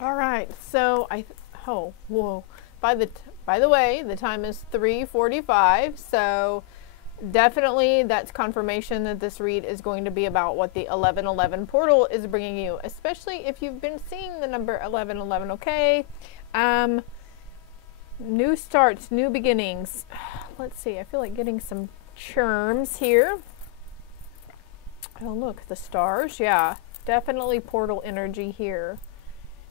All right, so oh, whoa. By the way, the time is 3:45, so definitely that's confirmation that this read is going to be about what the 1111 portal is bringing you, especially if you've been seeing the number 1111, okay? New starts, new beginnings. Let's see, I feel like getting some charms here. Oh, look, the stars. Yeah, definitely portal energy here.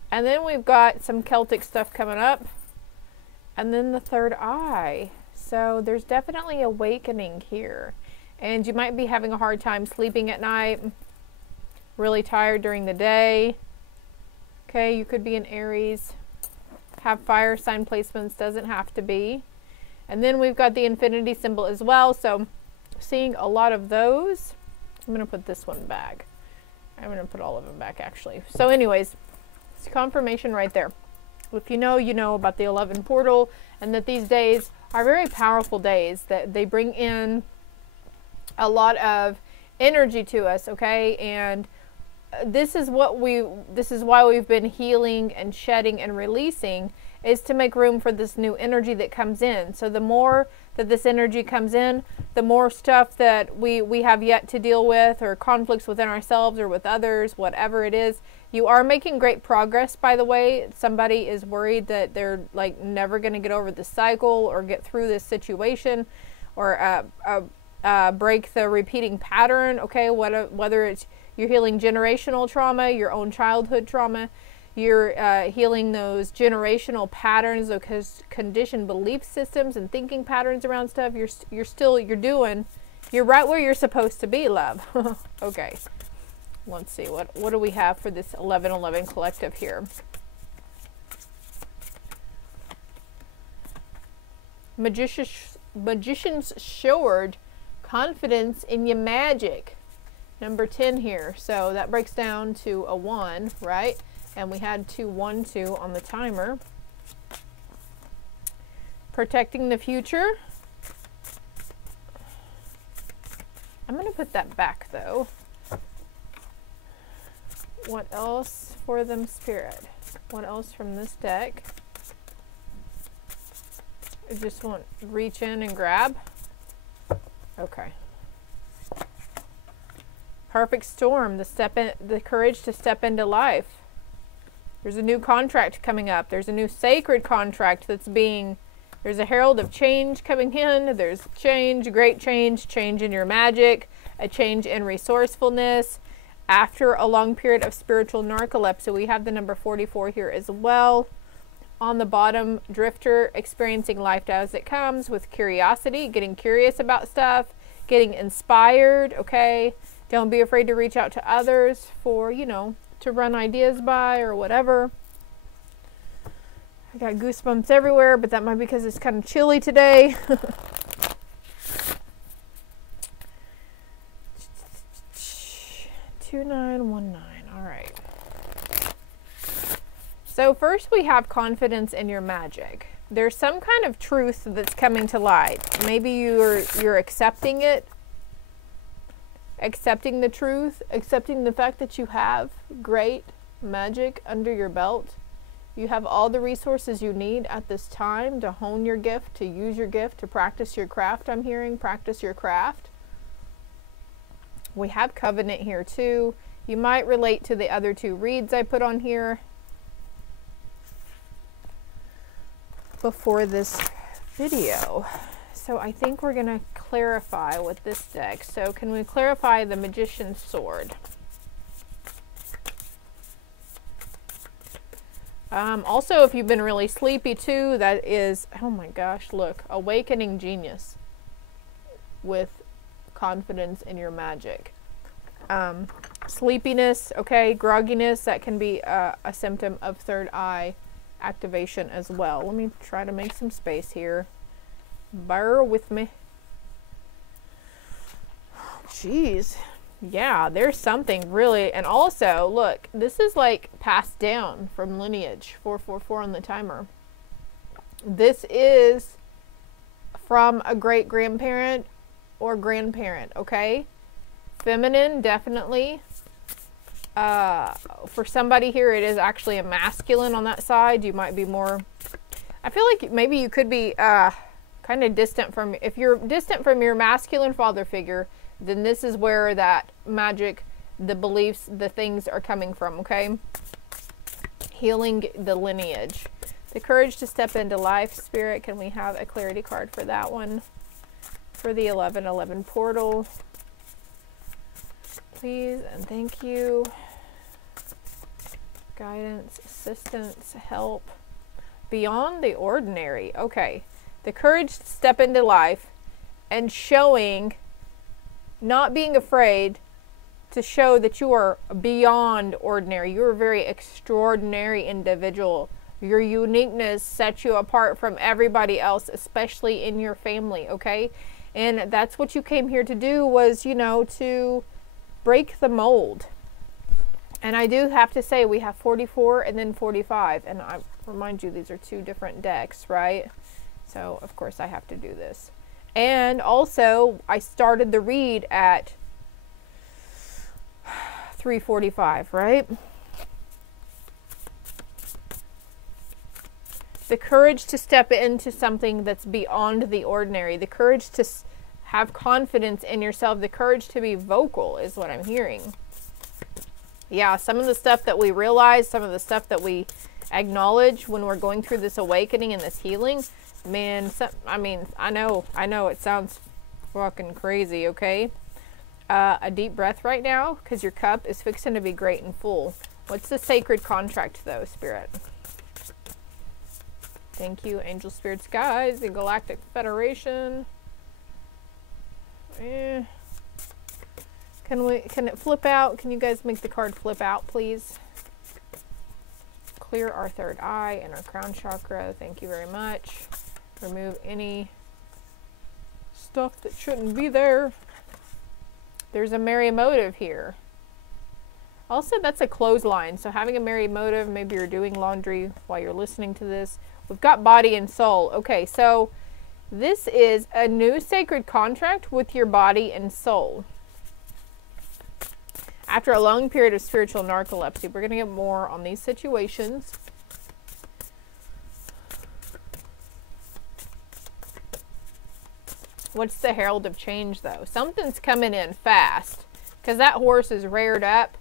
And then we've got some Celtic stuff coming up. And then the third eye. So there's definitely awakening here. And you might be having a hard time sleeping at night. Really tired during the day. Okay, you could be an Aries. Have fire sign placements, doesn't have to be. And then we've got the infinity symbol as well. So seeing a lot of those. I'm going to put this one back. I'm going to put all of them back actually. So anyways, it's confirmation right there. If you know, you know about the 11 portal, and that these days are very powerful days, that they bring in a lot of energy to us, okay? And this is why we've been healing and shedding and releasing, is to make room for this new energy that comes in. So the more that this energy comes in, the more stuff that we have yet to deal with, or conflicts within ourselves or with others, whatever it is. You are making great progress, by the way. Somebody is worried that they're like never going to get over the cycle or get through this situation, or break the repeating pattern, okay? Whether it's you're healing generational trauma, your own childhood trauma, you're healing those generational patterns, those conditioned belief systems and thinking patterns around stuff. You're right where you're supposed to be, love. Okay, let's see, what do we have for this 1111 collective here? Magician's sword, confidence in your magic. Number 10 here, so that breaks down to a 1, right? And we had 2 1 2 on the timer. Protecting the future. I'm going to put that back though. What else for them, Spirit? What else from this deck? I just want to reach in and grab. Okay. Perfect storm, the courage to step into life. There's a new contract coming up. There's a new sacred contract there's a herald of change coming in. There's change, great change, change in your magic, a change in resourcefulness. After a long period of spiritual narcolepsy, we have the number 44 here as well. On the bottom, drifter, experiencing life as it comes with curiosity, getting curious about stuff, getting inspired, okay? Don't be afraid to reach out to others for, you know, to run ideas by or whatever. I got goosebumps everywhere, but that might be because it's kind of chilly today. 2919. All right. So first we have confidence in your magic. There's some kind of truth that's coming to light. Maybe you're accepting it. Accepting the truth, accepting the fact that you have great magic under your belt. You have all the resources you need at this time to hone your gift, to use your gift, to practice your craft. I'm hearing practice your craft. We have covenant here too. You might relate to the other 2 reads I put on here before this video. So I think we're going to clarify with this deck. So can we clarify the Magician's Sword? Also, if you've been really sleepy too, that is, oh my gosh, look, awakening genius with confidence in your magic. Sleepiness, okay, grogginess, that can be a symptom of third eye activation as well. Let me try to make some space here. Bear with me. Jeez. Yeah, there's something really, and also, look, this is like passed down from lineage, 444 on the timer. This is from a great-grandparent or grandparent, okay? Feminine, definitely. For somebody here, it is actually a masculine on that side. You might be more, I feel like maybe you could be kind of distant from, if you're distant from your masculine father figure, then this is where that magic, the beliefs, the things are coming from, okay? Healing the lineage. The courage to step into life, Spirit. Can we have a clarity card for that one? For the 1111 portal. Please and thank you. Guidance, assistance, help. Beyond the ordinary. Okay. The courage to step into life and showing, not being afraid to show that you are beyond ordinary. You're a very extraordinary individual. Your uniqueness sets you apart from everybody else, especially in your family, okay? And that's what you came here to do, was, you know, to break the mold. And I do have to say, we have 44 and then 45. And I remind you, these are two different decks, right? So, of course, I have to do this. And also, I started the read at 3:45, right? The courage to step into something that's beyond the ordinary. The courage to have confidence in yourself. The courage to be vocal is what I'm hearing. Yeah, some of the stuff that we realize, some of the stuff that we acknowledge when we're going through this awakening and this healing, man, I mean, I know it sounds fucking crazy, okay? A deep breath right now, because your cup is fixing to be great and full. What's the sacred contract, though, Spirit? Thank you, Angel, Spirits, Guides, the Galactic Federation. Can it flip out? Can you guys make the card flip out, please? Clear our third eye and our crown chakra. Thank you very much. Remove any stuff that shouldn't be there. There's a merry motive here. Also, that's a clothesline. So having a merry motive, maybe you're doing laundry while you're listening to this. We've got body and soul. Okay, so this is a new sacred contract with your body and soul. After a long period of spiritual narcolepsy, we're going to get more on these situations. What's the herald of change, though? Something's coming in fast, because that horse is reared up,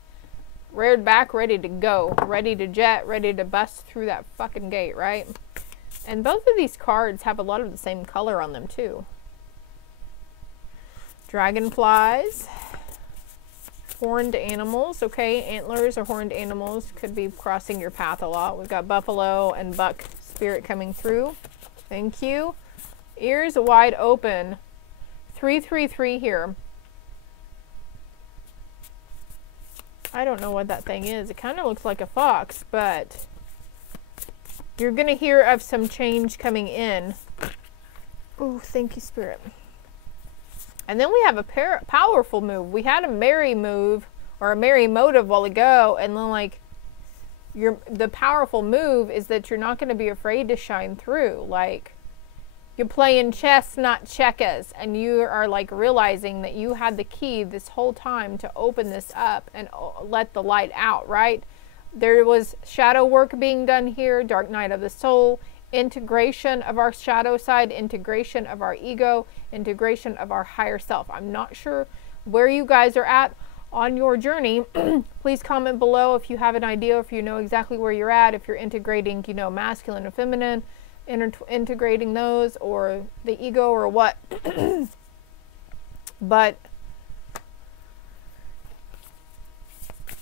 reared back, ready to go, ready to jet, ready to bust through that fucking gate, right? And both of these cards have a lot of the same color on them, too. Dragonflies. Horned animals, okay? Antlers or horned animals could be crossing your path a lot. We've got buffalo and buck spirit coming through. Thank you. Ears wide open. 333 here. I don't know what that thing is. It kind of looks like a fox, but you're going to hear of some change coming in. Oh, thank you, Spirit. And then we have a powerful move. We had a merry move or a merry motive a while ago, and then like the powerful move is that you're not going to be afraid to shine through. Like, you're playing chess, not checkers, and you are like realizing that you had the key this whole time to open this up and let the light out, right? There was shadow work being done here, dark night of the soul, integration of our shadow side, integration of our ego, integration of our higher self. I'm not sure where you guys are at on your journey. Please comment below if you have an idea, if you know exactly where you're at, if you're integrating, you know, masculine and feminine, integrating those, or the ego, or what. But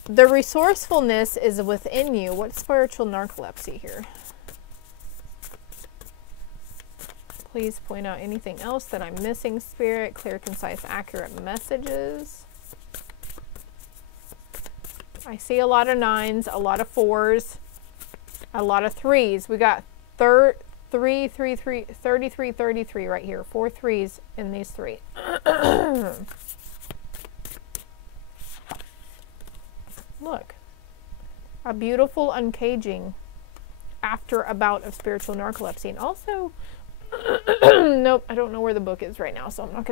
the resourcefulness is within you. What's spiritual narcolepsy here? Please point out anything else that I'm missing, Spirit. Clear, concise, accurate messages. I see a lot of 9s, a lot of 4s, a lot of 3s. We got 33, 33 right here. 4 3s in these 3. Look. A beautiful uncaging after a bout of spiritual narcolepsy. And also, Nope, I don't know where the book is right now, so I'm not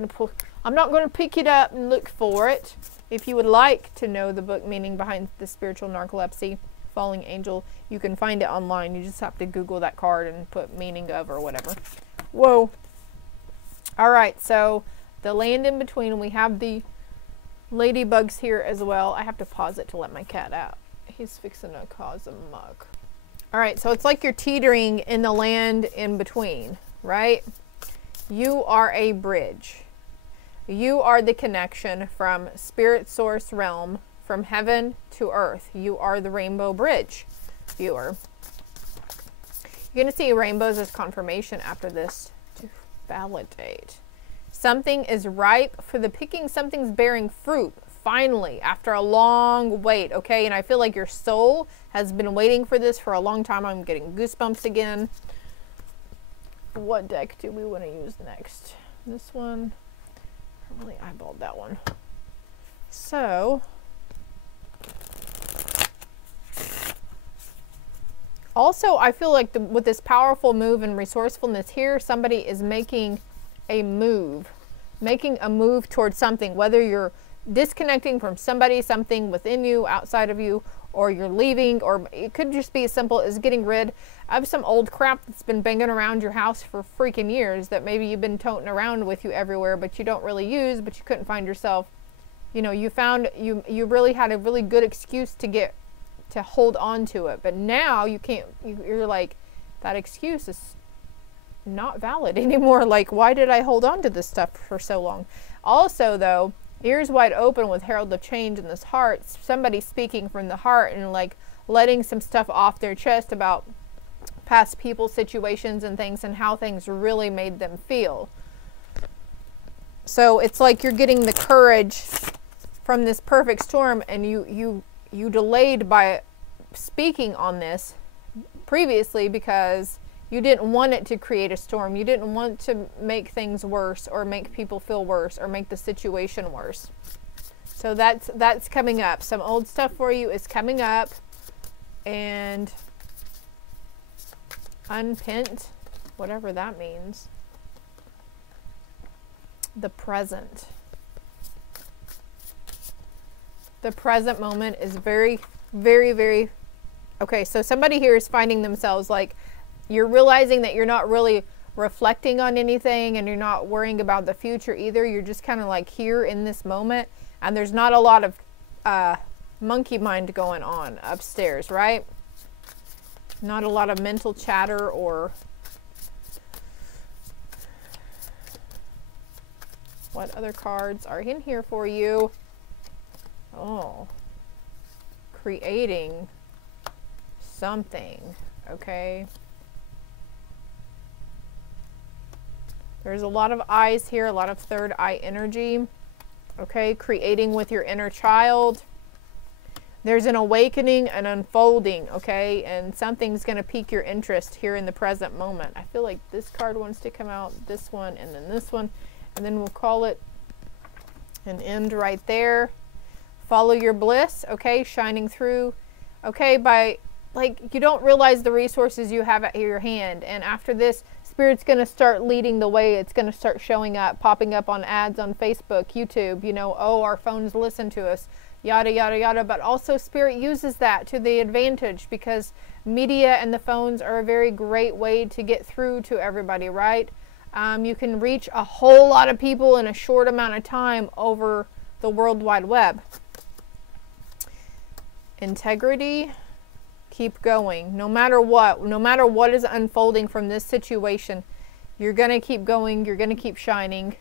going to pick it up and look for it. If you would like to know the book meaning behind the spiritual narcolepsy, falling angel, you can find it online. You just have to Google that card and put meaning of or whatever. Whoa. All right, so the land in between, we have the ladybugs here as well. I have to pause it to let my cat out. He's fixing to cause a muck. All right, so it's like you're teetering in the land in between, right? You are a bridge. You are the connection from spirit source realm, from heaven to earth. You are the rainbow bridge, viewer. You're going to see rainbows as confirmation after this to validate. Something is ripe for the picking. Something's bearing fruit, finally, after a long wait, okay? And I feel like your soul has been waiting for this for a long time. I'm getting goosebumps again. What deck do we want to use next? This one. I really eyeballed that one. So, also, I feel like with this powerful move and resourcefulness here, somebody is making a move towards something, whether you're disconnecting from somebody, something within you, outside of you, or you're leaving, or it could just be as simple as getting rid of some old crap that's been banging around your house for freaking years that maybe you've been toting around with you everywhere, but you don't really use, but you couldn't find yourself. You know, you found you really had a really good excuse to hold on to it, but now you can't. You're like, that excuse is not valid anymore. Like, why did I hold on to this stuff for so long? Also, though, ears wide open with Herald of Change in this heart, somebody speaking from the heart and like letting some stuff off their chest about past people, situations, and things, and how things really made them feel. So it's like you're getting the courage from this perfect storm, and you delayed by speaking on this previously because you didn't want it to create a storm. You didn't want to make things worse or make people feel worse or make the situation worse. So that's coming up. Some old stuff for you is coming up, and unpent, whatever that means. The present. The present moment is very, very, very, okay, so somebody here is finding themselves like, you're realizing that you're not really reflecting on anything, and you're not worrying about the future either. You're just kind of like here in this moment, and there's not a lot of monkey mind going on upstairs, right? Not a lot of mental chatter or what other cards are in here for you? Oh, creating something, okay? There's a lot of eyes here, a lot of third eye energy, okay? Creating with your inner child. There's an awakening, an unfolding, okay? And something's going to pique your interest here in the present moment. I feel like this card wants to come out, this one, and then this one. And then we'll call it an end right there. Follow your bliss, okay? Shining through, okay? By, like, you don't realize the resources you have at your hand. And after this, Spirit's going to start leading the way. It's going to start showing up, popping up on ads on Facebook, YouTube, you know, oh, our phones listen to us, yada, yada, yada. But also Spirit uses that to the advantage, because media and the phones are a very great way to get through to everybody, right? You can reach a whole lot of people in a short amount of time over the World Wide Web. Integrity. Keep going. No matter what is unfolding from this situation, you're going to keep going. You're going to keep shining.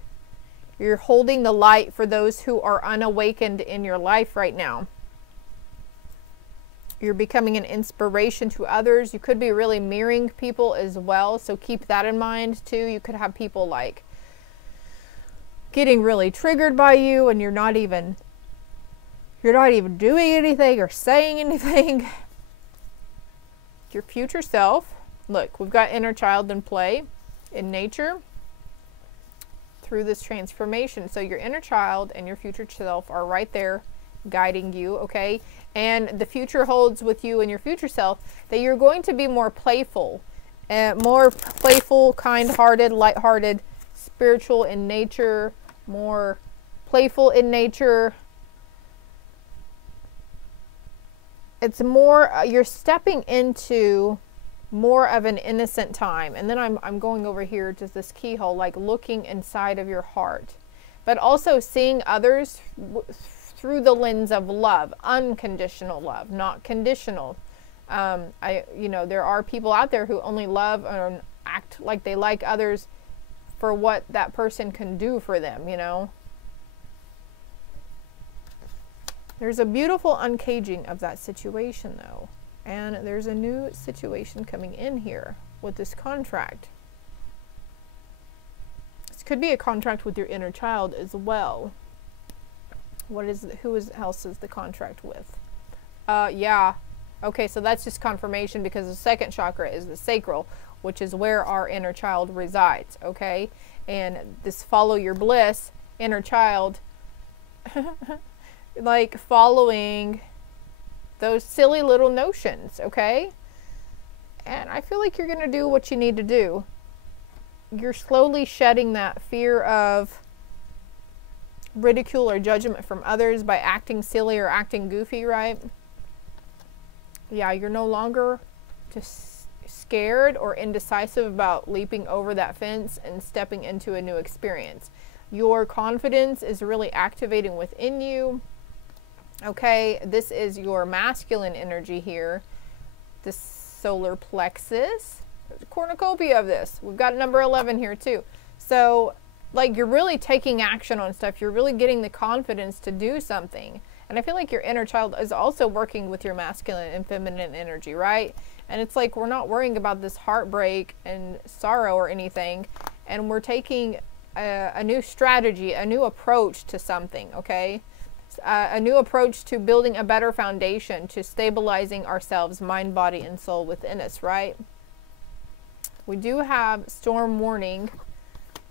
You're holding the light for those who are unawakened in your life right now. You're becoming an inspiration to others. You could be really mirroring people as well, so keep that in mind too. You could have people like getting really triggered by you, and you're not even doing anything or saying anything. Your future self. Look, we've got inner child in play in nature through this transformation. So your inner child and your future self are right there guiding you, okay? And the future holds with you and your future self that you're going to be more playful More playful, kind-hearted, light-hearted, spiritual in nature, more playful in nature. It's more, you're stepping into more of an innocent time. And then I'm going over here to this keyhole, like looking inside of your heart, but also seeing others through the lens of love, unconditional love, not conditional. You know, there are people out there who only love and act like they like others for what that person can do for them, you know. There's a beautiful uncaging of that situation, though. And there's a new situation coming in here with this contract. This could be a contract with your inner child as well. What is it? Who else is the contract with? Yeah. Okay, so that's just confirmation, because the second chakra is the sacral, which is where our inner child resides, okay? And this follow your bliss, inner child, like following those silly little notions, okay? And I feel like you're going to do what you need to do. You're slowly shedding that fear of ridicule or judgment from others by acting silly or acting goofy, right? Yeah, you're no longer just scared or indecisive about leaping over that fence and stepping into a new experience. Your confidence is really activating within you. Okay, this is your masculine energy here. The solar plexus. There's a cornucopia of this. We've got number 11 here too. So, like, you're really taking action on stuff. You're really getting the confidence to do something. And I feel like your inner child is also working with your masculine and feminine energy, right? And it's like we're not worrying about this heartbreak and sorrow or anything. And we're taking a new strategy, a new approach to something, okay? A new approach to building a better foundation, to stabilizing ourselves, mind, body, and soul within us, right? We do have storm warning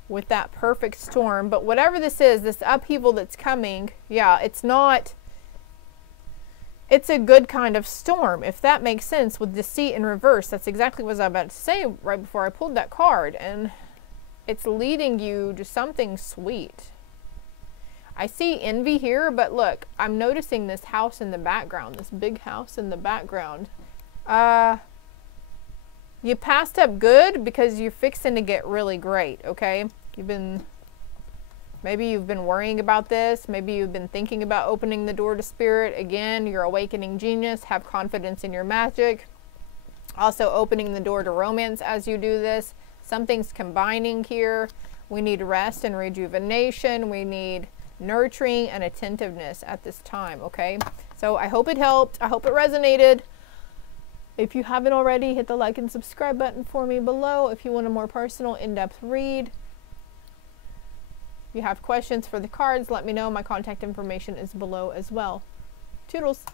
with that perfect storm, but whatever this is, this upheaval that's coming, yeah, it's not, it's a good kind of storm, if that makes sense, with deceit in reverse. That's exactly what I was about to say right before I pulled that card, and it's leading you to something sweet. I see envy here, but look, I'm noticing this house in the background, this big house in the background. You passed up good because you're fixing to get really great, okay? Maybe you've been worrying about this. Maybe you've been thinking about opening the door to spirit. Again, your awakening genius. Have confidence in your magic. Also opening the door to romance as you do this. Something's combining here. We need rest and rejuvenation. We need nurturing and attentiveness at this time, okay? So I hope it helped. I hope it resonated. If you haven't already, hit the like and subscribe button for me below. If you want a more personal, in-depth read, if you have questions for the cards, let me know. My contact information is below as well. Toodles.